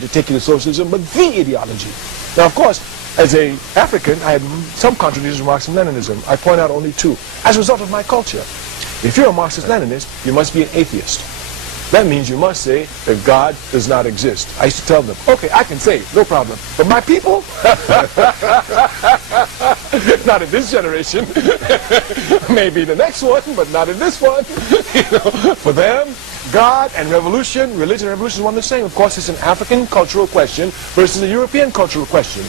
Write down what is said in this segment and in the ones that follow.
to take you to socialism, but the ideology. Now, of course, as an African, I had some contradictions to Marxism and Leninism. I point out only two. As a result of my culture, if you're a Marxist-Leninist, you must be an atheist. That means you must say that God does not exist. I used to tell them, okay, I can say, no problem. But my people, not in this generation. Maybe the next one, but not in this one. For them, God and revolution, religion and revolution is one and the same. Of course, it's an African cultural question versus a European cultural question.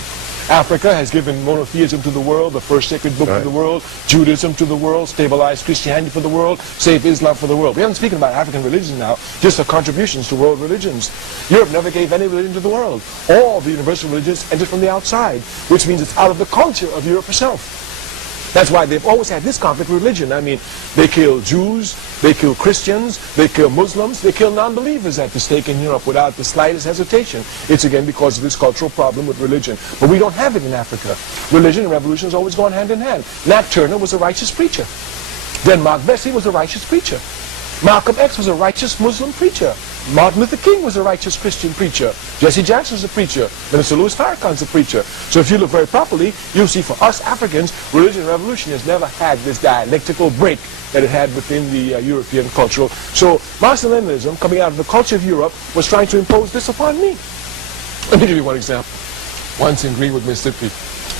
Africa has given monotheism to the world, the first sacred book to the world, Judaism to the world, stabilized Christianity for the world, saved Islam for the world. We haven't spoken about African religions now, just the contributions to world religions. Europe never gave any religion to the world. All the universal religions entered from the outside, which means it's out of the culture of Europe herself. That's why they've always had this conflict with religion. I mean, they kill Jews, they kill Christians, they kill Muslims, they kill non-believers at the stake in Europe without the slightest hesitation. It's again because of this cultural problem with religion. But we don't have it in Africa. Religion and revolution has always gone hand in hand. Nat Turner was a righteous preacher. Then Mark Vesey was a righteous preacher. Malcolm X was a righteous Muslim preacher. Martin Luther King was a righteous Christian preacher. Jesse Jackson was a preacher. Minister Louis Farrakhan's a preacher. So if you look very properly, you'll see for us Africans, religion and revolution has never had this dialectical break that it had within the European cultural. So Marxism-Leninism, coming out of the culture of Europe, was trying to impose this upon me. Let me give you one example. Once in Greenwood, Mississippi,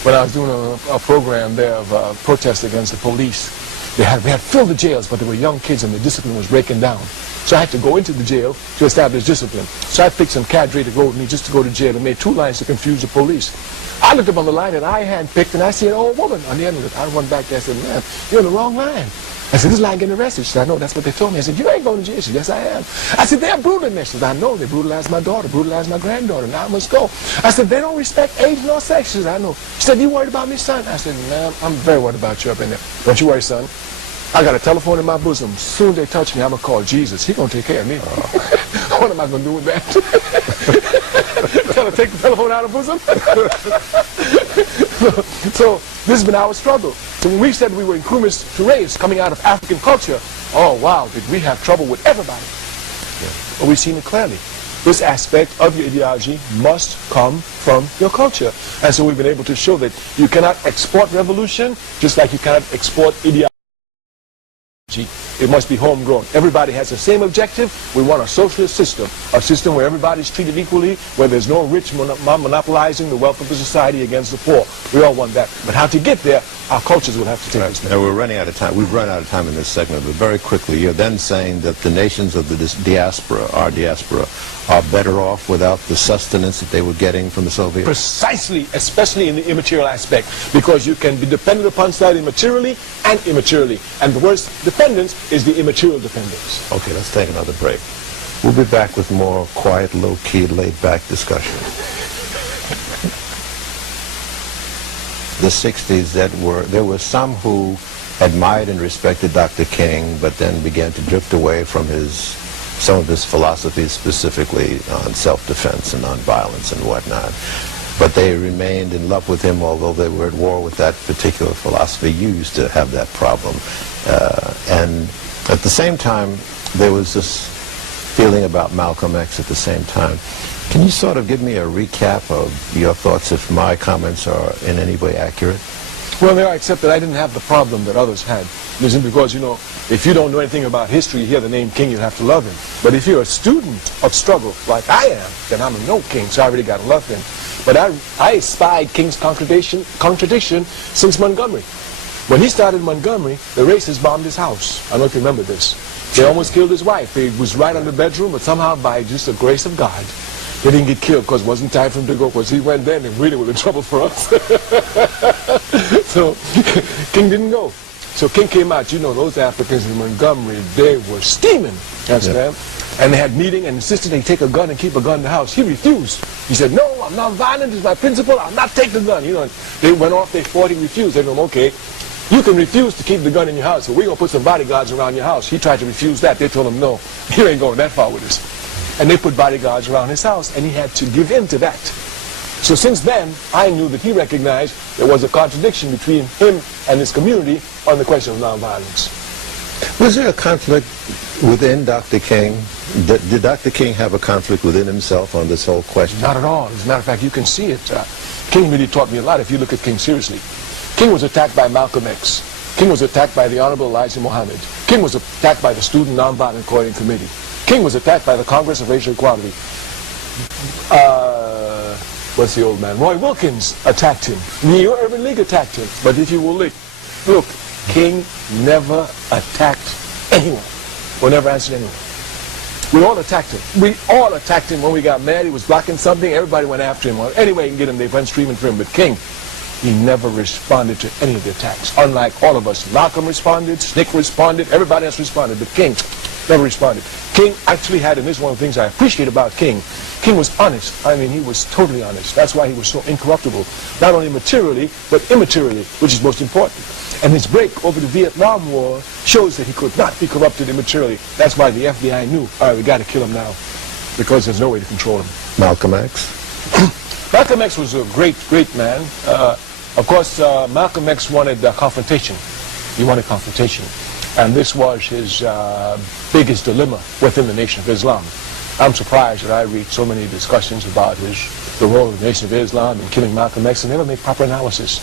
when I was doing a program there of protest against the police, we had filled the jails, but there were young kids and the discipline was breaking down. So I had to go into the jail to establish discipline. So I picked some cadre to go with me just to go to jail and made 2 lines to confuse the police. I looked up on the line that I had picked and I see an old woman on the end of it. I went back there and said, "Ma'am, you're on the wrong line." I said, "This line getting arrested." She said, "I know, that's what they told me." I said, "You ain't going to jail." She said, "Yes, I am." I said, "They're brutal in there." She said, "I know, they brutalized my daughter, brutalized my granddaughter, now I must go." I said, "They don't respect age nor sex." She said, "I know." She said, "You worried about me, son?" I said, "Ma'am, I'm very worried about you up in there." "Don't you worry, son. I got a telephone in my bosom. As soon as they touch me, I'm going to call Jesus. He's going to take care of me." What am I going to do with that? Tell her to take the telephone out of bosom? So this has been our struggle. So when we said we were inclumis to race, coming out of African culture, oh wow, did we have trouble with everybody. But we've seen it clearly. This aspect of your ideology must come from your culture. And so we've been able to show that you cannot export revolution, just like you cannot export ideology. It must be homegrown. Everybody has the same objective. We want a socialist system, a system where everybody's treated equally, where there's no rich monopolizing the wealth of the society against the poor. We all want that. But how to get there, our cultures will have to take us there. Now we're running out of time. We've run out of time in this segment, but very quickly, you're then saying that the nations of the diaspora, our diaspora, are better off without the sustenance that they were getting from the Soviets? Precisely, especially in the immaterial aspect, because you can be dependent upon society materially and immaterially. And the worst dependence is the immaterial dependence. Okay, let's take another break. We'll be back with more quiet, low-key, laid-back discussion. The 60s, there were some who admired and respected Dr. King, but then began to drift away from some of his philosophies, specifically on self-defense and nonviolence and whatnot. But they remained in love with him, although they were at war with that particular philosophy. You used to have that problem. And at the same time, there was this feeling about Malcolm X at the same time. Can you sort of give me a recap of your thoughts, if my comments are in any way accurate? Well, they are, except that I didn't have the problem that others had. Listen, because, you know, if you don't know anything about history, you hear the name King, you have to love him. But if you're a student of struggle, like I am, then I'm a no King, so I already got to love him. But I spied King's contradiction since Montgomery. When he started Montgomery, the racists bombed his house. I don't know if you remember this. They almost killed his wife. He was right on the bedroom, but somehow by just the grace of God, they didn't get killed because it wasn't time for him to go, because he went then and really was in trouble for us. So King didn't go. So King came out. You know, those Africans in Montgomery, they were steaming. That's right. And they had meeting and insisted they take a gun and keep a gun in the house. He refused. He said, "No, I'm not violent. It's my principle. I'll not take the gun." You know, they went off. They fought. He refused. They told him, "Okay, you can refuse to keep the gun in your house, so we're going to put some bodyguards around your house." He tried to refuse that. They told him, "No, you ain't going that far with us." And they put bodyguards around his house, and he had to give in to that. So since then, I knew that he recognized there was a contradiction between him and his community on the question of nonviolence. Was there a conflict within Dr. King? Did Dr. King have a conflict within himself on this whole question? Not at all. As a matter of fact, you can see it. King really taught me a lot if you look at King seriously. King was attacked by Malcolm X. King was attacked by the Honorable Elijah Muhammad. King was attacked by the Student Nonviolent Coordinating Committee. King was attacked by the Congress of Racial Equality. What's the old man? Roy Wilkins attacked him. The Urban League attacked him. But if you will look, King never attacked anyone, or never answered anyone. We all attacked him. We all attacked him when we got mad. He was blocking something. Everybody went after him. Any way you can get him, they went streaming for him. But King, he never responded to any of the attacks. Unlike all of us. Malcolm responded, Snick responded, everybody else responded, but King never responded. King actually had, and this is one of the things I appreciate about King, King was honest. I mean, he was totally honest. That's why he was so incorruptible, not only materially, but immaterially, which is most important. And his break over the Vietnam War shows that he could not be corrupted immaterially. That's why the FBI knew, all right, we got to kill him now, because there's no way to control him. Malcolm X? Malcolm X was a great, great man. Of course, Malcolm X wanted confrontation. He wanted confrontation. And this was his biggest dilemma within the Nation of Islam. I'm surprised that I read so many discussions about the role of the Nation of Islam in killing Malcolm X and never make proper analysis.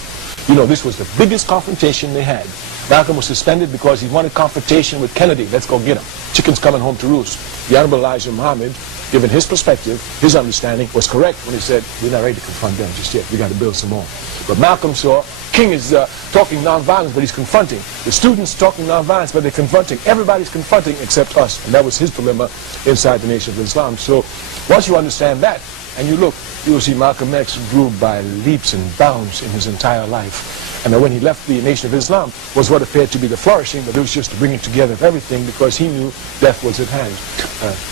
You know, this was the biggest confrontation they had. Malcolm was suspended because he wanted confrontation with Kennedy. Let's go get him. Chicken's coming home to roost. The Honorable Elijah Muhammad, given his perspective, his understanding, was correct when he said, we're not ready to confront them just yet. We got to build some more. But Malcolm saw King is talking nonviolence, but he's confronting. The students talking nonviolence, but they're confronting. Everybody's confronting except us. And that was his dilemma inside the Nation of Islam. So once you understand that, and you look, you will see Malcolm X grew by leaps and bounds in his entire life. And that when he left the Nation of Islam was what appeared to be the flourishing, but it was just the bringing together of everything because he knew death was at hand.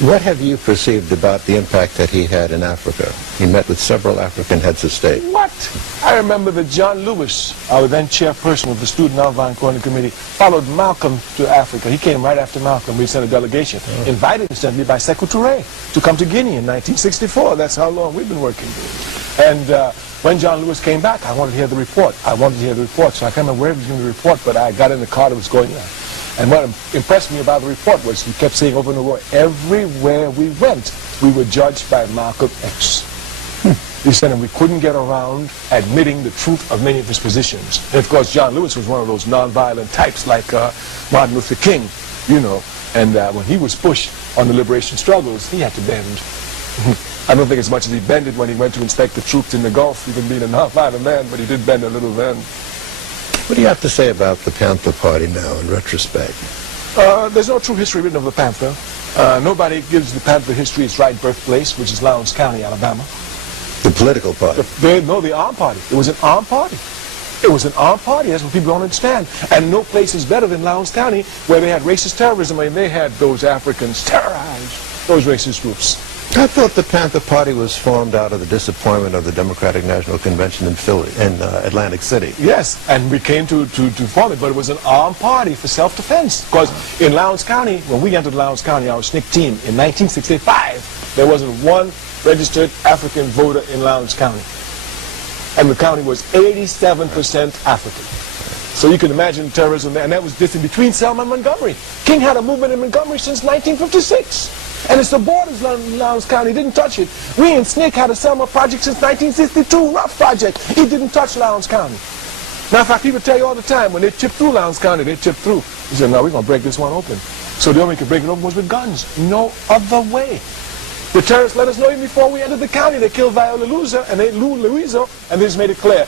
What have you perceived about the impact that he had in Africa? He met with several African heads of state. What? I remember that John Lewis, our then chairperson of the Student Nonviolent Coordinating Committee, followed Malcolm to Africa. He came right after Malcolm. We sent a delegation, invited incidentally by Stokely Ture to come to Guinea in 1964. That's how long we've been working. And when John Lewis came back, I wanted to hear the report. So I can't remember where he was going to report, but I got in the car that was going there. And what impressed me about the report was he kept saying over and over, everywhere we went, we were judged by Malcolm X. He said, and we couldn't get around admitting the truth of many of his positions. And of course, John Lewis was one of those nonviolent types like Martin Luther King, you know. And when he was pushed on the liberation struggles, he had to bend. I don't think as much as he bended when he went to inspect the troops in the Gulf, even being a nonviolent man, but he did bend a little then. What do you have to say about the Panther Party now in retrospect? There's no true history written of the Panther. Nobody gives the Panther history its right birthplace, which is Lowndes County, Alabama. The political party? The armed party. It was an armed party. It was an armed party. That's what people don't understand. And no place is better than Lowndes County, where they had racist terrorism, and they had those Africans terrorize those racist groups. I thought the Panther Party was formed out of the disappointment of the Democratic National Convention in Atlantic City. Yes, and we came to form it, but it was an armed party for self-defense. Because in Lowndes County, when we entered Lowndes County, our SNCC team, in 1965, there wasn't one registered African voter in Lowndes County. And the county was 87% African. So you can imagine terrorism there, and that was just in between Selma and Montgomery. King had a movement in Montgomery since 1956. And it's the borders Lowndes County didn't touch it. We in SNCC had a Selma project since 1962, rough project. It didn't touch Lowndes County. Matter of fact, people tell you all the time, when they chip through Lowndes County, they chip through. He said, no, we're going to break this one open. So the only way we could break it open was with guns. No other way. The terrorists let us know even before we entered the county. They killed Viola Louisa, and they just made it clear.